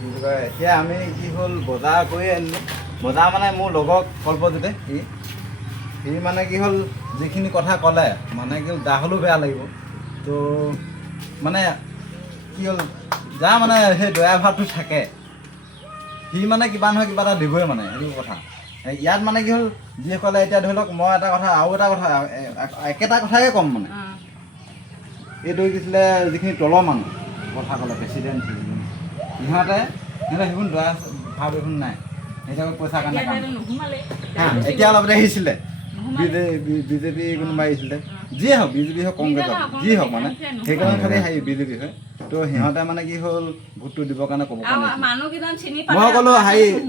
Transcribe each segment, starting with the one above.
এতিয়া আমি কি হ'ল বজাৰ কৰি আনিলোঁ। বজাৰ মানে মোৰ লগৰ কল্পজিতে সি মানে কি হ'ল যিখিনি কথা ক'লে মানে কি হ'ল যা হ'লেও বেয়া লাগিব। তো মানে কি হ'ল যা মানে সেই দয়া ভাৱটো থাকে, সি মানে কিবা নহয় কিবা এটা দিবই মানে, সেইটো কথা। ইয়াত মানে কি হ'ল যিসকলে এতিয়া ধৰি লওক মই এটা কথা আৰু এটা কথা একেটা কথাকে ক'ম মানে, এইটো কিছিলে যিখিনি তলৰ মানুহ কথা ক'লে প্ৰেচিডেণ্ট সিহঁতে সেইবোৰ দয়া ভাৱ এইবোৰ নাই, সেইবিলাক পইচাৰ কাৰণে কাম। এতিয়া অলপতে আহিছিলে বিজেপি কোনোবা আহিছিলে, যিয়ে হওক বিজেপি হওক কংগ্ৰেছ হওক যি হওক মানে সেইকাৰণে খালি বিজেপি হয়। তো সিহঁতে মানে কি হ'ল ভোটটো দিবৰ কাৰণে ক'ব পৰা নাই। মই ক'লো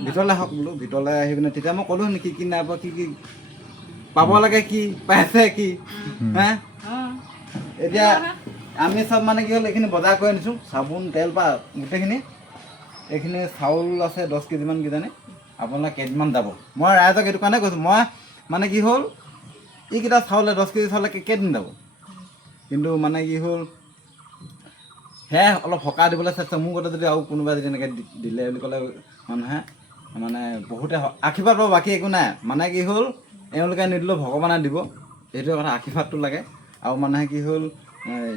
ভিতৰলৈ আহক বোলো, ভিতৰলৈ আহি পিনে তেতিয়া মই ক'লো কি কি নাই পোৱা, কি কি পাব লাগে, কি পাইছে কি হে। এতিয়া আমি চব মানে কি হ'ল এইখিনি বজাৰ কৰি আনিছোঁ, চাবোন তেল বা গোটেইখিনি। এইখিনি চাউল আছে 10 কেজিমান কিজানি, আপোনালোকে কেইদিনমান যাব। মই ৰাইজক এইটো কাৰণে কৈছোঁ, মই মানে কি হ'ল এইকেইটা চাউলে 10 কেজি চাউলে কেইদিন যাব। কিন্তু মানে কি হ'ল সেয়াই অলপ সকাহ দিবলৈ চেষ্টা, মোৰ কথা যদি আৰু কোনোবাই যদি এনেকৈ দিলে বুলি ক'লে মানুহে মানে বহুতে আশীৰ্বাদ পাব, বাকী একো নাই। মানে কি হ'ল এওঁলোকে নিদিলেও ভগৱানে দিব, সেইটোৱে কথা। আশীৰ্বাদটো লাগে। আৰু মানে কি হ'ল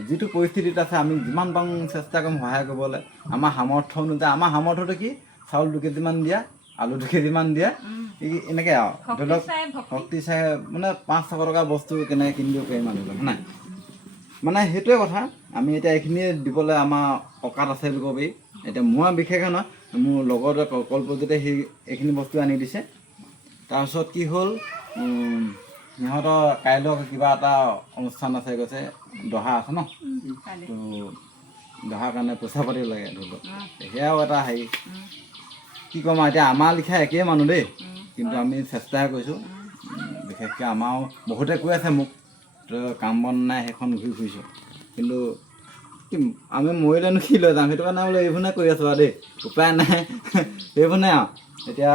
যিটো পৰিস্থিতিত আছে আমি যিমান পাৰোঁ চেষ্টা কৰিম সহায় কৰিবলৈ, আমাৰ সামৰ্থ্য অনুযায়ী। আমাৰ সামৰ্থ্যটো কি চাউল 2 কেজিমান দিয়া, আলু 2 কেজিমান দিয়া, এনেকৈ আৰু ধৰি লওক শক্তি চাই মানে 500 টকা বস্তু কেনেকৈ কিনিব পাৰিম মানুহবিলাক নাই মানে, সেইটোৱে কথা। আমি এতিয়া এইখিনিয়ে দিবলৈ আমাৰ অকাত আছে বুলি ক'ব পাৰি। এতিয়া মই বিশেষকৈ নহয়, মোৰ লগতে কল্পজিতে সেই এইখিনি বস্তু আনি দিছে। তাৰপিছত কি হ'ল সিহঁতৰ কাইলৈ কিবা এটা অনুষ্ঠান আছে কৈছে, দহা আছে ন, তো দহাৰ কাৰণে পইচা পাতি লাগে ধৰি লওক, সেয়াও এটা হেৰি কি ক'ম আৰু। এতিয়া আমাৰ লিখা একেই মানুহ দেই, কিন্তু আমি চেষ্টাহে কৰিছোঁ। বিশেষকৈ আমাৰো বহুতে কৈ আছে মোক কাম বন নাই সেইখন ঘূৰি ফুৰিছোঁ, কিন্তু আমি মৰিলেনো কি লৈ যাম, সেইটো কাৰণে বোলে এইবোৰনে কৰি আছোঁ আৰু দেই, উপায় নাই এইবোৰনে আৰু। এতিয়া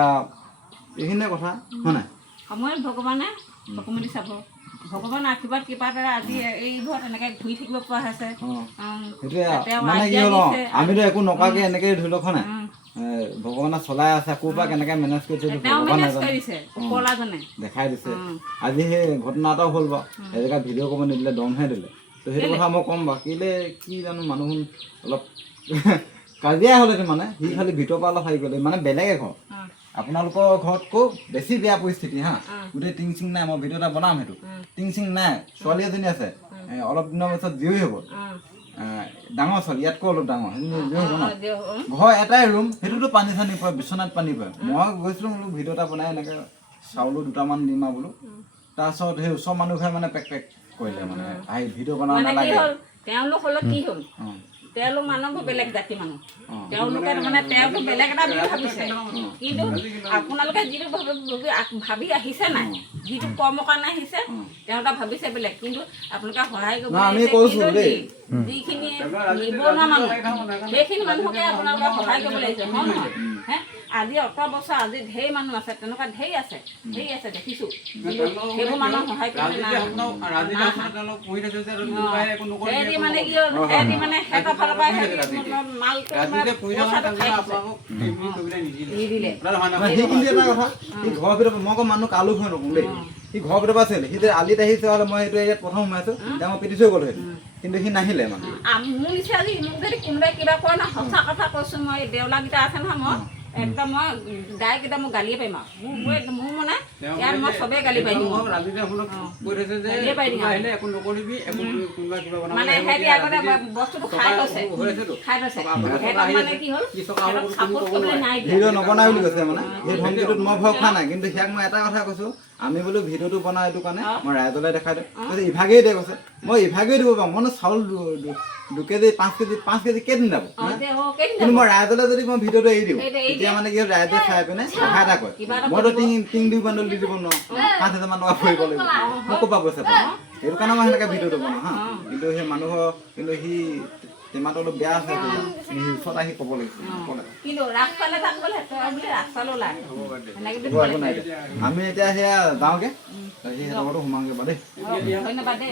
এইখিনিয়ে কথা হয় নাই। সময়ত ভগৱানে চকু মেলি চাব, ভগৱানৰ আশীৰ্বাদ কৃপাৰ দ্বাৰা আজি এইবোৰত এনেকৈ ঘূৰি থাকিব পৰা হৈছে। সেইটোৱে মানে কি হ'ল আমিতো একো নকৰাকৈ এনেকৈ ধৰি লওক হয় নাই, ভগৱানে চলাই আছে, ক'ৰ পৰা কেনেকৈ মেনেজ কৰিছে ভগৱানে জানে, দেখাই দিছে। আজি সেই ঘটনা এটাও হ'ল বাৰু, এজেগাত ভিডিঅ' কৰিব নিদিলে, দমহে দিলে। তো সেইটো কথা মই ক'ম বাৰু, কেলৈ কি জানো মানুহ অলপ কাজিয়া হ'লেতো মানে সি খালি ভিতৰৰ পৰা অলপ হেৰি কৰিলে, মানে বেলেগে ঘৰ আপোনালোকৰ ঘৰতকৈ বেছি বেয়া পৰিস্থিতি হা, গোটেই টিং চিং নাই। মই ভিডিঅ' এটা বনাম, সেইটো টিং চিং নাই। ছোৱালী এজনী আছে, অলপ দিনৰ পিছত জীয়ৰী হ'ব, ডাঙৰ ছোৱালী, ইয়াতকৈ অলপ ডাঙৰ, জীয়ৰী হ'ব ন। ঘৰ এটাই ৰুম, সেইটোতো পানী চানী পৰে, বিচনাত পানী পৰে। মই গৈছিলোঁ বোলো ভিডিঅ' এটা বনাই এনেকৈ চাউলো 2টামান দিম আৰু বোলো। তাৰপিছত সেই ওচৰ মানুহ ঘৰে মানে পেক কৰিলে, মানে আহি ভিডিঅ' বনাব নালাগে। তেওঁলোক হ'লে কি হ'ল, তেওঁলোক মানুহবোৰ বেলেগ জাতি মানুহ, তেওঁলোকে মানে তেওঁতো বেলেগ এটা বুলি ভাবিছে। কিন্তু আপোনালোকে যিটো ভাবি আহিছে নাই, যিটো কৰ্মৰ কাৰণে আহিছে, তেওঁলোকে ভাবিছে বেলেগ। কিন্তু আপোনালোকে সহায় কৰিব, যিখিনি নিবনুৱা মানুহ সেইখিনি মানুহকে আপোনালোকে সহায় কৰিব লাগিছে, হয় নহয়। আজি অত বছৰ আজি ঢেৰ মানুহ আছে, তেনেকুৱা ঢেৰ আছে দেখিছোঁ, কিন্তু সেইবোৰ মানুহ সহায় কৰিবলৈ মানে কি হ'ল, সিহঁতি মানে সিহঁতৰ ফালৰ পৰা মালটো নিদিলে। সেইখিনি এটা কথা, সি ঘৰৰ ভিতৰত মই আকৌ মানুহ কালো হৈ নকওঁ দেই, সি ঘৰৰ ভিতৰৰ পৰা আছিলে, সি যে আলিত আহিছে হ'লে মই এইটো ইয়াত প্ৰথম সোমাইছোঁ, এতিয়া মই পিটি থৈ গ'লোঁ সেইটো, কিন্তু সি নাহিলে মানে। মোৰ নিচে আজি মোক যদি কোনোবাই কিবা কয় না, সঁচা কথা কৈছোঁ, মই দেউলাকেইটা আছে নহয়, মই একদম মই ডাইৰেক্ট এতিয়া মই গালিয়ে পাৰিম আৰু মোৰ মানে ইয়াত মই চবেই গালি পাৰি দিম, মানে সিহঁতি আগতে বস্তুটো খাই থৈছে, মানে কি হ'ল চাপোৰ্ট কৰিবলৈ নাই দিয়া। ভিডিঅ' নবনাই বুলি কৈছে মানে, সেই ধমকিটোত মই ভয় খোৱা নাই। কিন্তু সিয়াক মই এটা কথা কৈছোঁ, আমি বোলো ভিডিঅ'টো বনাওঁ এইটো কাৰণে মই ৰাইজলৈ দেখাই দিওঁ, কৈছে ইভাগেই দে, কৈছে মই ইভাগেই দিব পাৰোঁ। মই চাউল 2 কেজি 5 কেজি কেইদিন যাব, কিন্তু মই ৰাইজলৈ যদি মই ভিডিঅ'টো এৰি দিওঁ, তেতিয়া মানে কি হ'ল ৰাইজে চাই পিনে সহায় এটা কৰে। মইতো টিং 2 বান্দল দি দিব নোৱাৰোঁ, 5,000 মান টকা ভৰিব লাগিব, মই ক'ৰ পৰা পইচা পাম। সেইটো কাৰণে মই সেনেকৈ ভিডিঅ'টো বনাওঁ হা। কিন্তু সেই মানুহৰ কিন্তু সি টেমাটো অলপ বেয়া আছে, ওচৰত আহি ক'ব লাগিছিল। আমি এতিয়া সেয়া যাওঁগৈ, সিহঁতৰ ঘৰতো সোমাওঁগৈ বাৰু দেই। ধন্যবাদ দেই।